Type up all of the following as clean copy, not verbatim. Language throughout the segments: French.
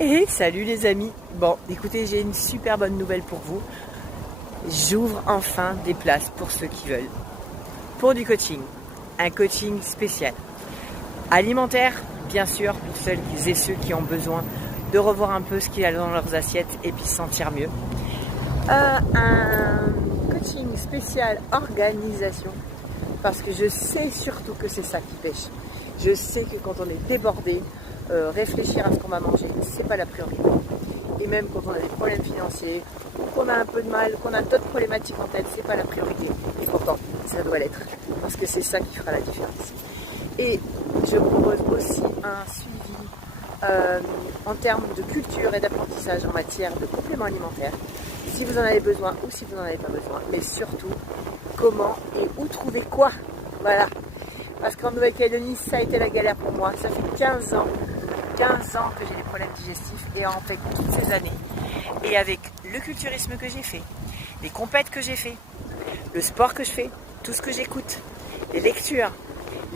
Et salut les amis. Bon, écoutez, j'ai une super bonne nouvelle pour vous. J'ouvre enfin des places pour ceux qui veulent. Pour du coaching. Un coaching spécial. Alimentaire, bien sûr, pour celles et ceux qui ont besoin de revoir un peu ce qu'il y a dans leurs assiettes et puis se sentir mieux. Un coaching spécial organisation. Parce que je sais surtout que c'est ça qui pêche. Je sais que quand on est débordé, réfléchir à ce qu'on va manger, c'est pas la priorité. Et même quand on a des problèmes financiers, qu'on a un peu de mal, qu'on a d'autres problématiques en tête, c'est pas la priorité. Et pourtant, ça doit l'être. Parce que c'est ça qui fera la différence. Et je propose aussi un suivi en termes de culture et d'apprentissage en matière de compléments alimentaires. Si vous en avez besoin ou si vous n'en avez pas besoin. Mais surtout, comment et où trouver quoi. Voilà. Parce qu'en Nouvelle-Calédonie, ça a été la galère pour moi. Ça fait 15 ans que j'ai des problèmes digestifs et en fait toutes ces années. Et avec le culturisme que j'ai fait, les compètes que j'ai fait, le sport que je fais, tout ce que j'écoute, les lectures,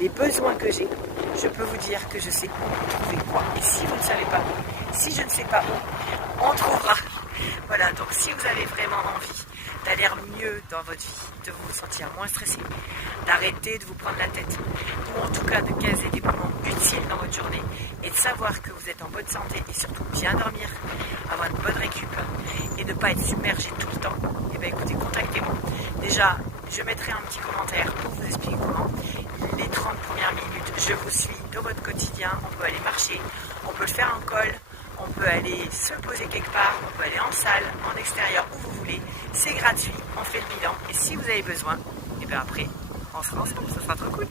les besoins que j'ai, je peux vous dire que je sais où trouver quoi. Et si vous ne savez pas, si je ne sais pas où, on trouvera. Voilà, donc si vous avez vraiment envie d'aller mieux dans votre vie, de vous sentir moins stressé, d'arrêter de vous prendre la tête, ou en tout cas de caser des moments utiles dans votre journée, et de savoir que vous êtes en bonne santé et surtout bien dormir, avoir une bonne récup, et ne pas être submergé tout le temps, et bien écoutez, contactez-moi. Déjà, je mettrai un petit commentaire pour vous expliquer comment. Les 30 premières minutes, je vous suis dans votre quotidien, on peut aller marcher, on peut le faire en col, on peut aller se poser quelque part, on peut aller en salle, en extérieur, où vous voulez. C'est gratuit, on fait le bilan. Et si vous avez besoin, et bien après, on se lance, ce sera trop cool.